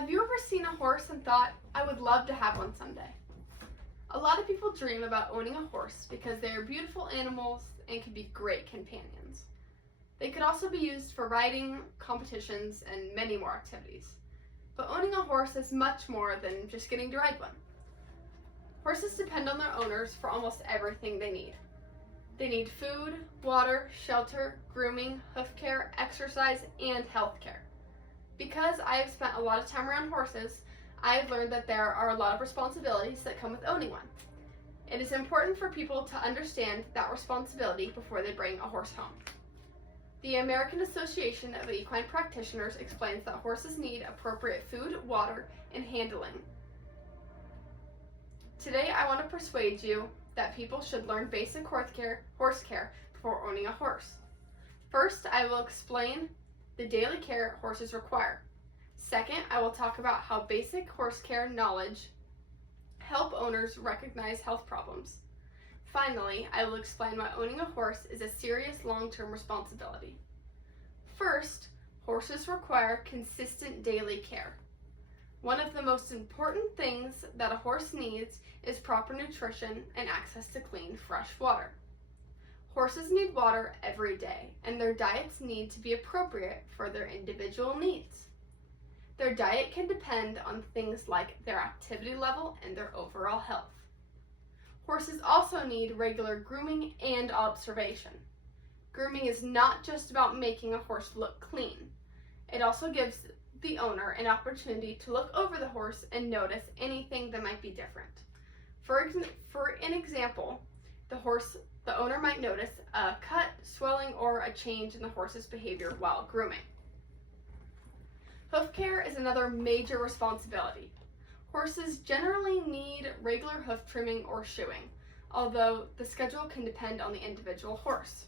Have you ever seen a horse and thought, I would love to have one someday? A lot of people dream about owning a horse because they are beautiful animals and can be great companions. They could also be used for riding, competitions, and many more activities. But owning a horse is much more than just getting to ride one. Horses depend on their owners for almost everything they need. They need food, water, shelter, grooming, hoof care, exercise, and health care. Because I have spent a lot of time around horses, I have learned that there are a lot of responsibilities that come with owning one. It is important for people to understand that responsibility before they bring a horse home. The American Association of Equine Practitioners explains that horses need appropriate food, water, and handling. Today I want to persuade you that people should learn basic horse care before owning a horse. First, I will explain the daily care horses require. Second, I will talk about how basic horse care knowledge help owners recognize health problems. Finally, I will explain why owning a horse is a serious long-term responsibility. First, horses require consistent daily care. One of the most important things that a horse needs is proper nutrition and access to clean, fresh water. Horses need water every day, and their diets need to be appropriate for their individual needs. Their diet can depend on things like their activity level and their overall health. Horses also need regular grooming and observation. Grooming is not just about making a horse look clean. It also gives the owner an opportunity to look over the horse and notice anything that might be different. For an example, the owner might notice a cut, swelling, or a change in the horse's behavior while grooming. Hoof care is another major responsibility. Horses generally need regular hoof trimming or shoeing, although the schedule can depend on the individual horse.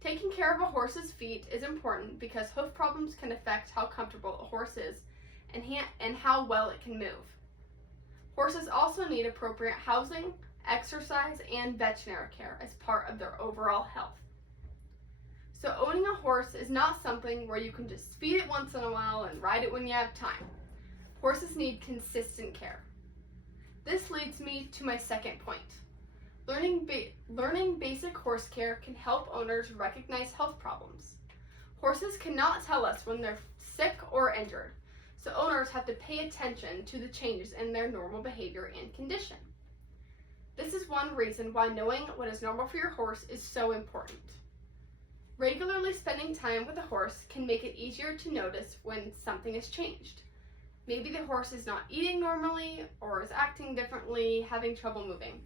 Taking care of a horse's feet is important because hoof problems can affect how comfortable a horse is and how well it can move. Horses also need appropriate housing, exercise, and veterinary care as part of their overall health. So owning a horse is not something where you can just feed it once in a while and ride it when you have time. Horses need consistent care. This leads me to my second point. Learning basic horse care can help owners recognize health problems. Horses cannot tell us when they're sick or injured, so owners have to pay attention to the changes in their normal behavior and condition. This is one reason why knowing what is normal for your horse is so important. Regularly spending time with a horse can make it easier to notice when something has changed. Maybe the horse is not eating normally or is acting differently, having trouble moving.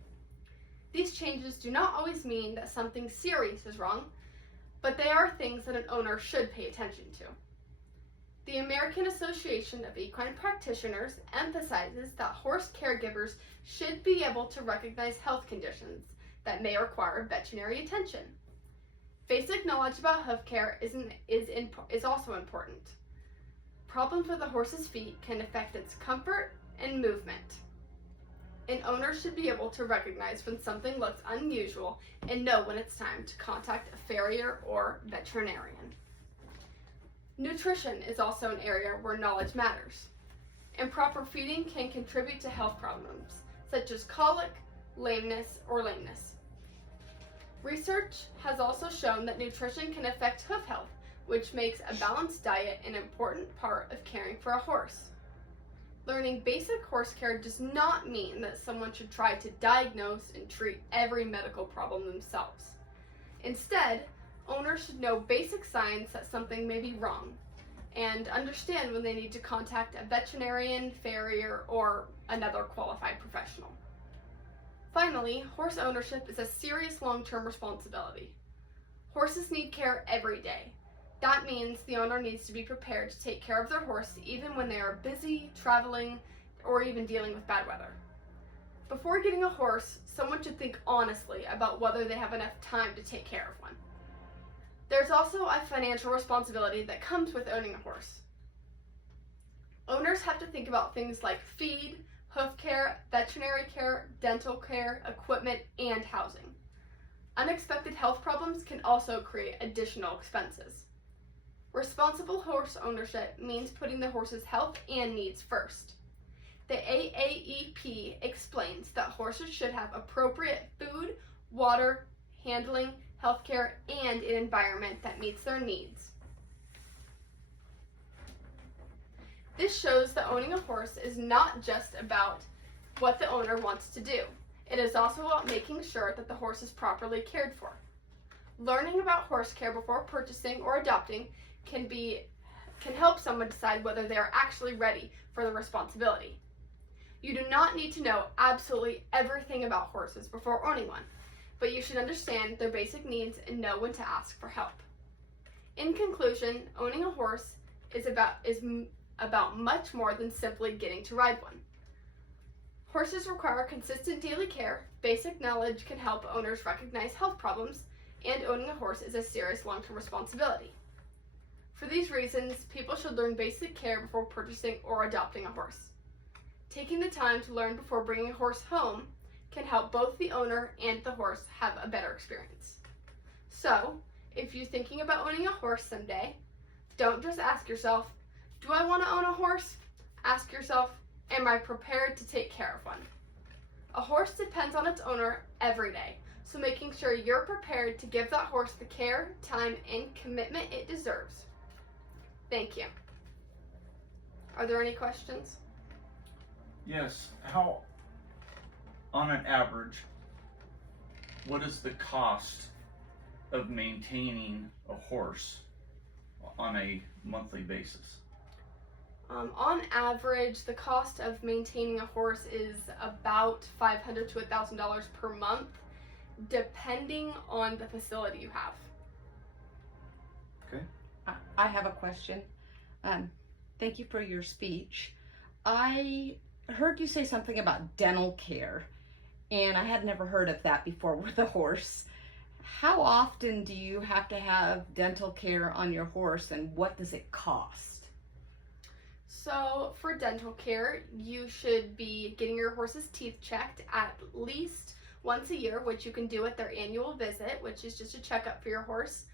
These changes do not always mean that something serious is wrong, but they are things that an owner should pay attention to. The American Association of Equine Practitioners emphasizes that horse caregivers should be able to recognize health conditions that may require veterinary attention. Basic knowledge about hoof care is also important. Problems with a horse's feet can affect its comfort and movement. An owner should be able to recognize when something looks unusual and know when it's time to contact a farrier or veterinarian. Nutrition is also an area where knowledge matters. Improper feeding can contribute to health problems, such as colic, lameness, or lameness. Research has also shown that nutrition can affect hoof health, which makes a balanced diet an important part of caring for a horse. Learning basic horse care does not mean that someone should try to diagnose and treat every medical problem themselves. Instead, owners should know basic signs that something may be wrong and understand when they need to contact a veterinarian, farrier, or another qualified professional. Finally, horse ownership is a serious long-term responsibility. Horses need care every day. That means the owner needs to be prepared to take care of their horse even when they are busy, traveling, or even dealing with bad weather. Before getting a horse, someone should think honestly about whether they have enough time to take care of one. There's also a financial responsibility that comes with owning a horse. Owners have to think about things like feed, hoof care, veterinary care, dental care, equipment, and housing. Unexpected health problems can also create additional expenses. Responsible horse ownership means putting the horse's health and needs first. The AAEP explains that horses should have appropriate food, water, handling, healthcare, and an environment that meets their needs. This shows that owning a horse is not just about what the owner wants to do. It is also about making sure that the horse is properly cared for. Learning about horse care before purchasing or adopting can help someone decide whether they are actually ready for the responsibility. You do not need to know absolutely everything about horses before owning one, but you should understand their basic needs and know when to ask for help. In conclusion, owning a horse is about much more than simply getting to ride one. Horses require consistent daily care. Basic knowledge can help owners recognize health problems, and owning a horse is a serious long-term responsibility. For these reasons, people should learn basic care before purchasing or adopting a horse. Taking the time to learn before bringing a horse home can help both the owner and the horse have a better experience. So, if you're thinking about owning a horse someday, don't just ask yourself, do I want to own a horse? Ask yourself, am I prepared to take care of one? A horse depends on its owner every day, so making sure you're prepared to give that horse the care, time, and commitment it deserves. Thank you. Are there any questions? Yes. How, on an average, what is the cost of maintaining a horse on a monthly basis? On average, the cost of maintaining a horse is about $500 to $1,000 per month, depending on the facility you have. Okay. I have a question. Thank you for your speech. I heard you say something about dental care, and I had never heard of that before with a horse. How often do you have to have dental care on your horse, and what does it cost? So for dental care, you should be getting your horse's teeth checked at least once a year, which you can do at their annual visit, which is just a checkup for your horse.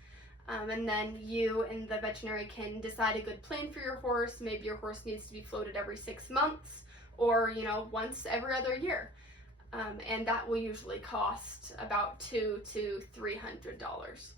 And then you and the veterinary can decide a good plan for your horse. Maybe your horse needs to be floated every 6 months or, once every other year. And that will usually cost about $200 to $300.